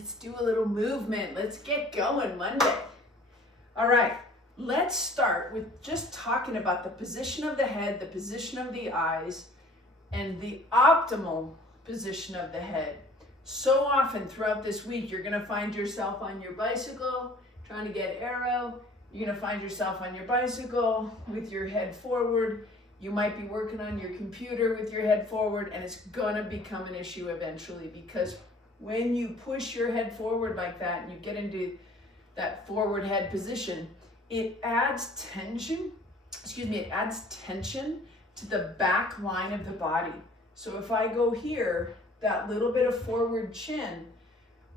Let's do a little movement. Let's get going Monday. All right, let's start with just talking about the position of the head, the position of the eyes, and the optimal position of the head. So often throughout this week, you're gonna find yourself on your bicycle, trying to get aero. You're gonna find yourself on your bicycle with your head forward. You might be working on your computer with your head forward, and it's gonna become an issue eventually, because when you push your head forward like that and you get into that forward head position, it adds tension, it adds tension to the back line of the body. So if I go here, that little bit of forward chin,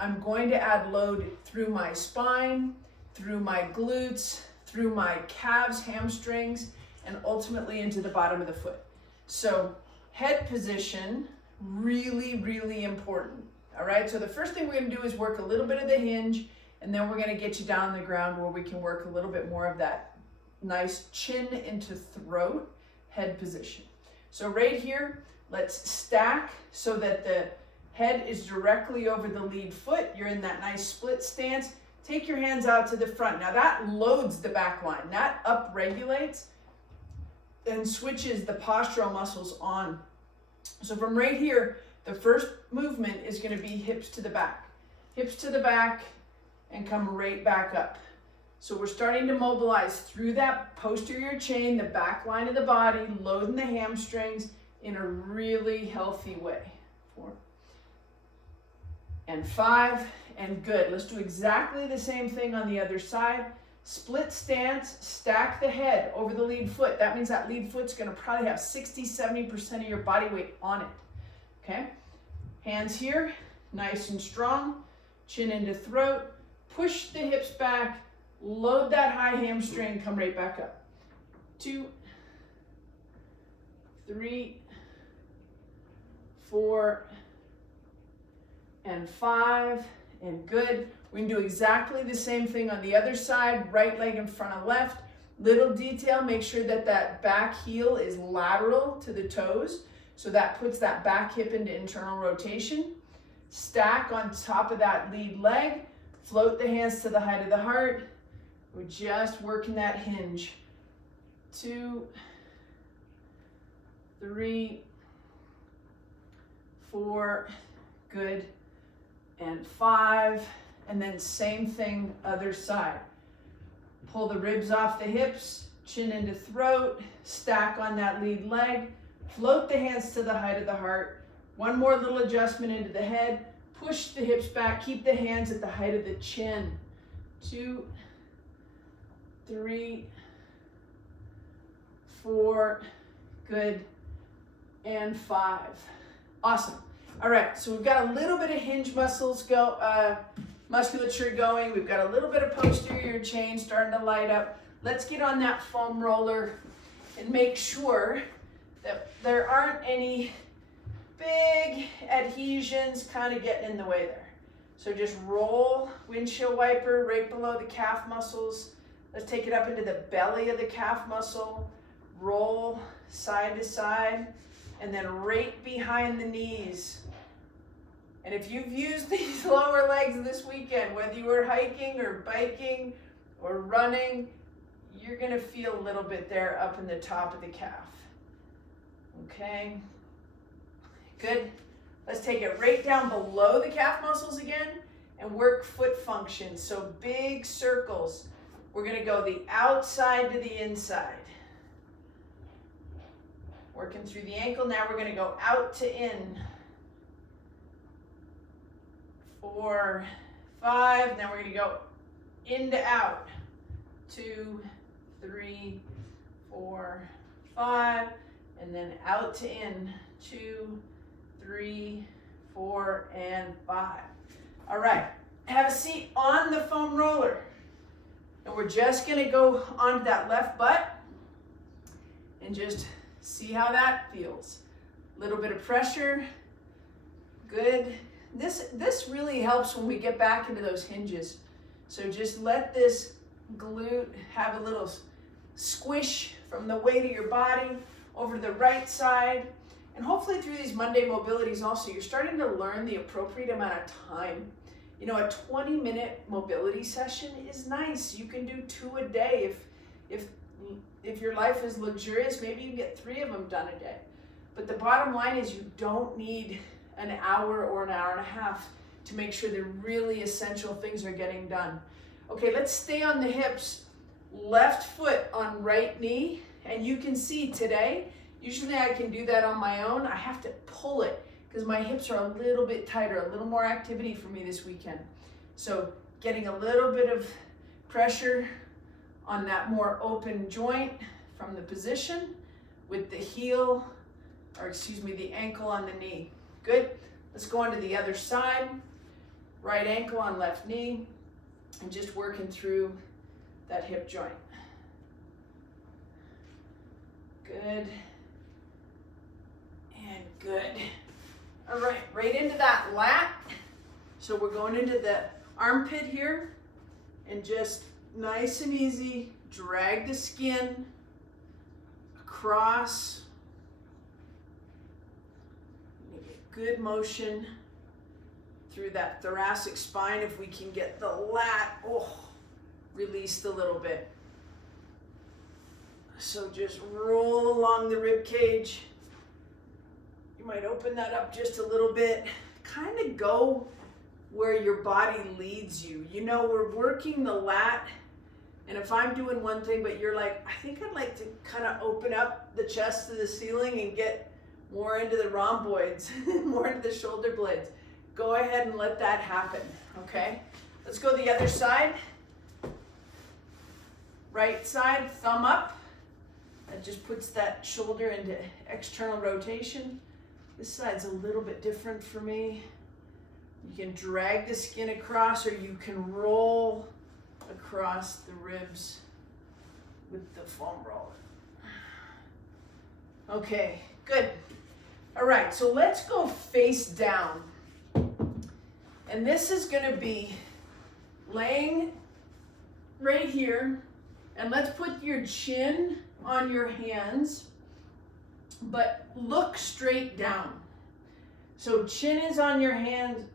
I'm going to add load through my spine, through my glutes, through my calves, hamstrings, and ultimately into the bottom of the foot. So head position, really, really important. All right, so the first thing we're gonna do is work a little bit of the hinge, and then we're gonna get you down on the ground where we can work a little bit more of that nice chin into throat head position. So right here, let's stack so that the head is directly over the lead foot. You're in that nice split stance. Take your hands out to the front. Now that loads the back line. That upregulates and switches the postural muscles on. So from right here, the first movement is going to be hips to the back. Hips to the back and come right back up. So we're starting to mobilize through that posterior chain, the back line of the body, loading the hamstrings in a really healthy way. 4 and 5 and good. Let's do exactly the same thing on the other side. Split stance, stack the head over the lead foot. That means that lead foot's going to probably have 60-70% of your body weight on it. Okay, hands here, nice and strong, chin into throat, push the hips back, load that high hamstring, come right back up. 2, 3, 4, and 5, and good. We can do exactly the same thing on the other side, right leg in front of left. Little detail, make sure that that back heel is lateral to the toes. So that puts that back hip into internal rotation. Stack on top of that lead leg. Float the hands to the height of the heart. We're just working that hinge. 2, 3, 4, good, and 5. And then same thing, other side. Pull the ribs off the hips, chin into throat, stack on that lead leg. Float the hands to the height of the heart. One more little adjustment into the head. Push the hips back. Keep the hands at the height of the chin. 2, 3, 4, good, and 5. Awesome. All right, so we've got a little bit of hinge musculature going. We've got a little bit of posterior chain starting to light up. Let's get on that foam roller and make sure that there aren't any big adhesions kind of getting in the way there. So just roll windshield wiper right below the calf muscles. Let's take it up into the belly of the calf muscle. Roll side to side, and then right behind the knees. And if you've used these lower legs this weekend, whether you were hiking or biking or running, you're gonna feel a little bit there up in the top of the calf. Okay, good. Let's take it right down below the calf muscles again and work foot function. So big circles. We're gonna go the outside to the inside. Working through the ankle. Now we're gonna go out to in. 4, 5. Now we're gonna go in to out. 2, 3, 4, 5. And then out to in. 2, 3, 4, and 5. All right, have a seat on the foam roller. And we're just gonna go onto that left butt and just see how that feels. A little bit of pressure, good. This really helps when we get back into those hinges. So just let this glute have a little squish from the weight of your body over to the right side. And hopefully through these Monday mobilities also, you're starting to learn the appropriate amount of time You know, a 20-minute mobility session is nice. You can do 2 a day. If your life is luxurious, maybe you can get 3 of them done a day. But the bottom line is you don't need an hour or an hour and a half to make sure the really essential things are getting done. Okay, let's stay on the hips. Left foot on right knee, and you can see today, usually I can do that on my own. I have to pull it because my hips are a little bit tighter, a little more activity for me this weekend. So getting a little bit of pressure on that more open joint from the position with the heel, or excuse me, the ankle on the knee. Good. Let's go on to the other side. Right ankle on left knee, and just working through that hip joint. Good. And good. All right, right into that lat. So we're going into the armpit here, and just nice and easy, drag the skin across. Make a good motion through that thoracic spine. If we can get the lat, released a little bit. So just roll along the rib cage. You might open that up just a little bit. Kind of go where your body leads you. You know, we're working the lat, and if I'm doing one thing, but you're like, I think I'd like to kind of open up the chest to the ceiling and get more into the rhomboids, more into the shoulder blades. Go ahead and let that happen, okay? Let's go the other side. Right side, thumb up. That just puts that shoulder into external rotation. This side's a little bit different for me. You can drag the skin across, or you can roll across the ribs with the foam roller. Okay, good. All right, so let's go face down. And this is going to be laying right here, and let's put your chin on your hands, but look straight down. So chin is on your hands,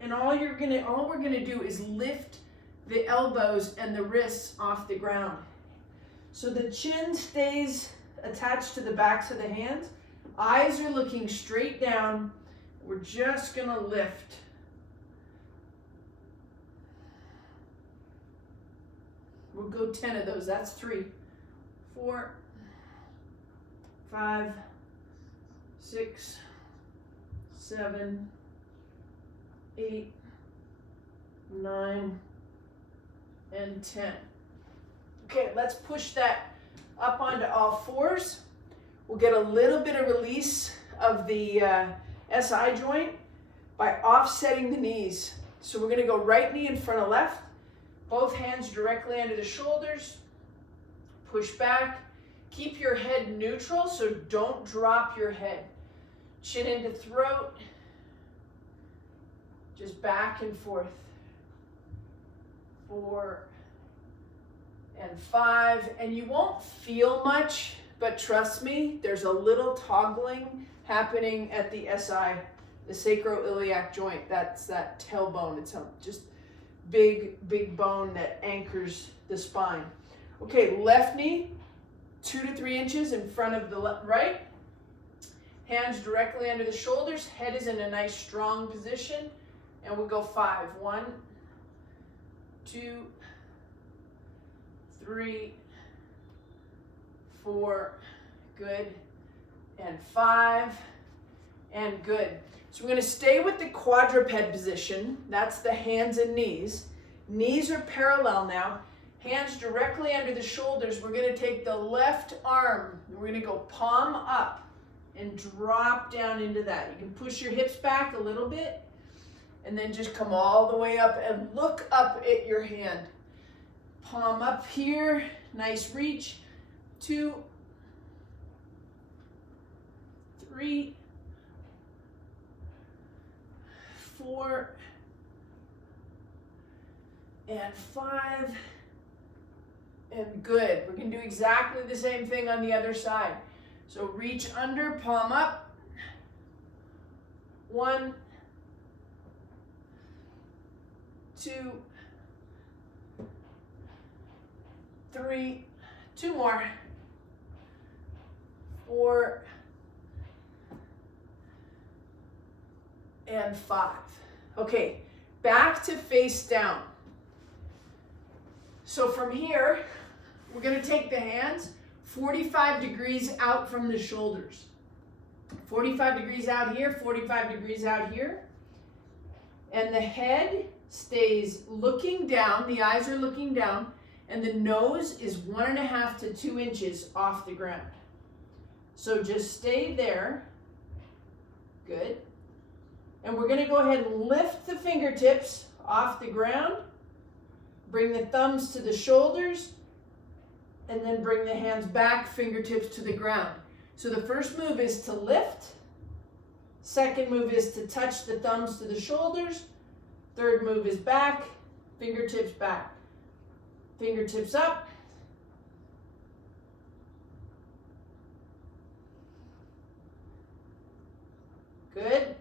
and all we're gonna do is lift the elbows and the wrists off the ground. So the chin stays attached to the backs of the hands. Eyes are looking straight down. We're just gonna lift. We'll go 10 of those. That's 3, 4, 5, 6, 7, 8, 9, and 10. Okay, let's push that up onto all fours. We'll get a little bit of release of the SI joint by offsetting the knees. So we're going to go right knee in front of left, both hands directly under the shoulders, push back, keep your head neutral, so don't drop your head. Chin into throat, just back and forth. 4 and 5, and you won't feel much, but trust me, there's a little toggling happening at the SI, the sacroiliac joint. That's that tailbone. It's a just big bone that anchors the spine. Okay, left knee 2 to 3 inches in front of the right. Hands directly under the shoulders. Head is in a nice strong position. And we'll go 5. 1, 2, 3, 4. Good. And 5. And good. So we're going to stay with the quadruped position. That's the hands and knees. Knees are parallel now. Hands directly under the shoulders. We're going to take the left arm. We're going to go palm up and drop down into that. You can push your hips back a little bit and then just come all the way up and look up at your hand. Palm up here. Nice reach. 2, 3, 4, and 5, and good. We're going to do exactly the same thing on the other side. So reach under, palm up. 1, 2, 3, 2 more, 4, and 5. Okay, back to face down. So from here, we're going to take the hands 45 degrees out from the shoulders. 45 degrees out here, 45 degrees out here. And the head stays looking down, the eyes are looking down, and the nose is 1.5 to 2 inches off the ground. So just stay there. Good. And we're going to go ahead and lift the fingertips off the ground. Bring the thumbs to the shoulders. And then bring the hands back, fingertips to the ground. So the first move is to lift. Second move is to touch the thumbs to the shoulders. Third move is back, fingertips back. Fingertips up. Good.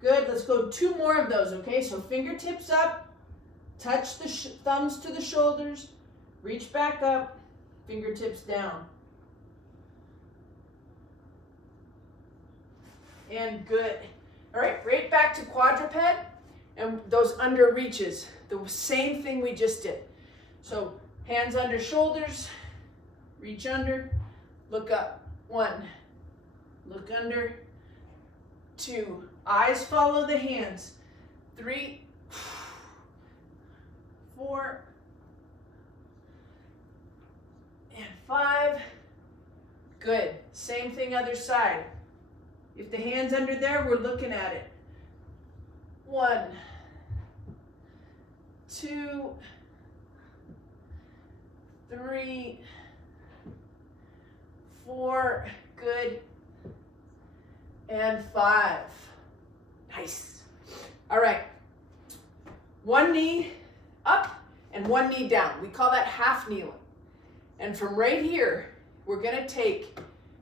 Good, let's go 2 more of those, okay? So fingertips up, touch the thumbs to the shoulders, reach back up, fingertips down. And good. All right, right back to quadruped and those under reaches. The same thing we just did. So hands under shoulders, reach under, look up. 1, look under. 2, eyes follow the hands. 3, 4, and 5. Good. Same thing other side. If the hand's under there, we're looking at it. 1, 2, 3, 4. Good. And 5. Nice. All right. 1 knee up and 1 knee down. We call that half kneeling. And from right here, we're going to take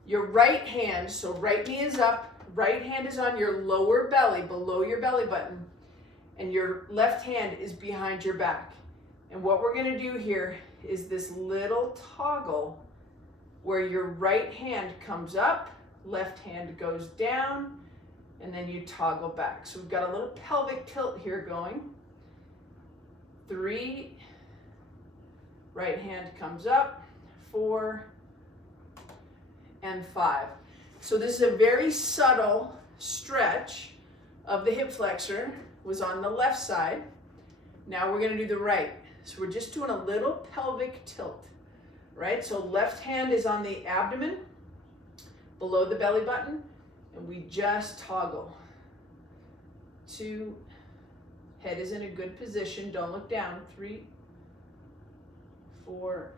your right hand, so right knee is up, right hand is on your lower belly, below your belly button, and your left hand is behind your back. And what we're going to do here is this little toggle where your right hand comes up, left hand goes down, and then you toggle back. So we've got a little pelvic tilt here going. 3, right hand comes up, 4, and 5. So this is a very subtle stretch of the hip flexor. Was on the left side. Now we're going to do the right. So we're just doing a little pelvic tilt, right? So left hand is on the abdomen, below the belly button, and we just toggle. 2, head is in a good position, don't look down. 3, 4,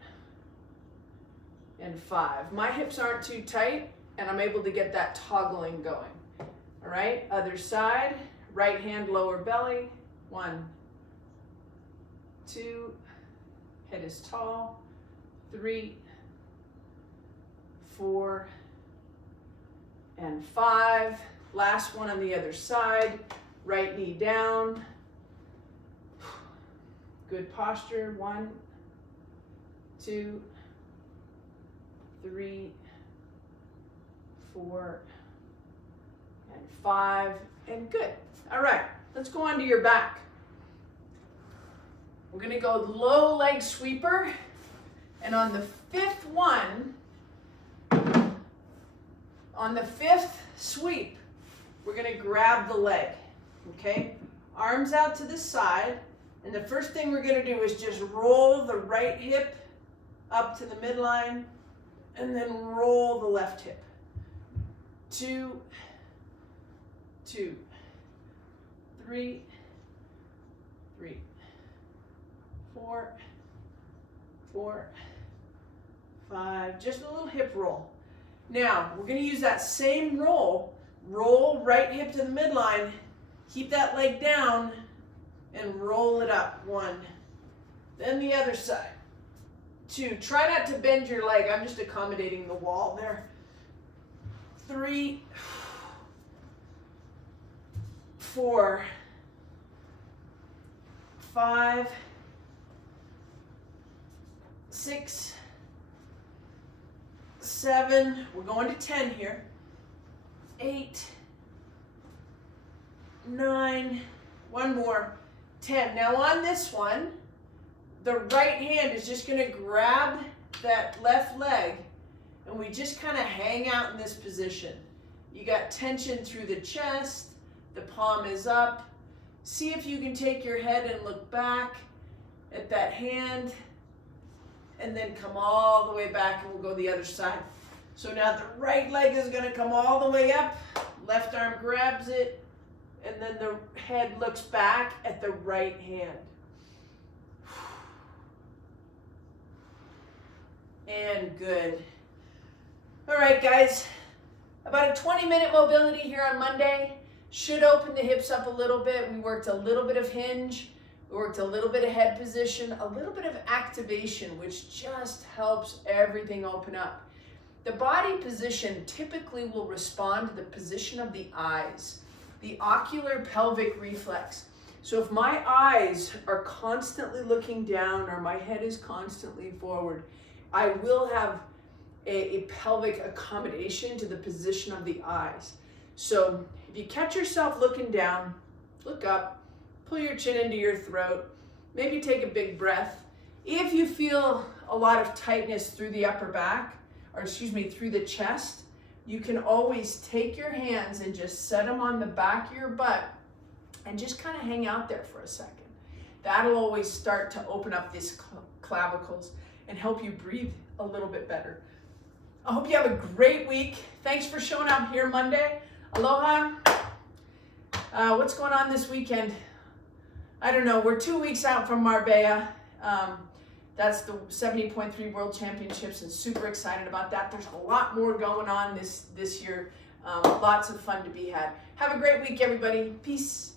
and 5. My hips aren't too tight, and I'm able to get that toggling going. All right, other side, right hand, lower belly. 1, 2, head is tall. 3, 4, and 5. Last one on the other side, right knee down. Good posture. 1, 2, 3, 4, and 5, and good. All right, let's go on to your back. We're gonna go low leg sweeper, and on the 5th one, on the 5th sweep, we're gonna grab the leg, okay? Arms out to the side, and the first thing we're gonna do is just roll the right hip up to the midline, and then roll the left hip. 2, 2, 3, 3, 4, 4, 5. Just a little hip roll. Now, we're going to use that same roll. Roll right hip to the midline. Keep that leg down and roll it up. 1. Then the other side. 2. Try not to bend your leg. I'm just accommodating the wall there. 3, 4, 5, 6, 7, we're going to 10 here, 8, 9, one more, 10. Now on this one, the right hand is just going to grab that left leg, and we just kind of hang out in this position. You got tension through the chest, the palm is up. See if you can take your head and look back at that hand, and then come all the way back, and we'll go the other side. So now the right leg is going to come all the way up, left arm grabs it, and then the head looks back at the right hand. And good. All right, guys, about a 20-minute mobility here on Monday. Should open the hips up a little bit. We worked a little bit of hinge. We worked a little bit of head position, a little bit of activation, which just helps everything open up. The body position typically will respond to the position of the eyes, the ocular pelvic reflex. So if my eyes are constantly looking down or my head is constantly forward, I will have a pelvic accommodation to the position of the eyes. So if you catch yourself looking down, look up, pull your chin into your throat, maybe take a big breath. If you feel a lot of tightness through the upper back, or through the chest, you can always take your hands and just set them on the back of your butt and just kind of hang out there for a second. That'll always start to open up these clavicles and help you breathe a little bit better. I hope you have a great week. Thanks for showing up here Monday. Aloha. What's going on this weekend? I don't know. We're 2 weeks out from Marbella. That's the 70.3 World Championships, and super excited about that. There's a lot more going on this year. Lots of fun to be had. Have a great week, everybody. Peace.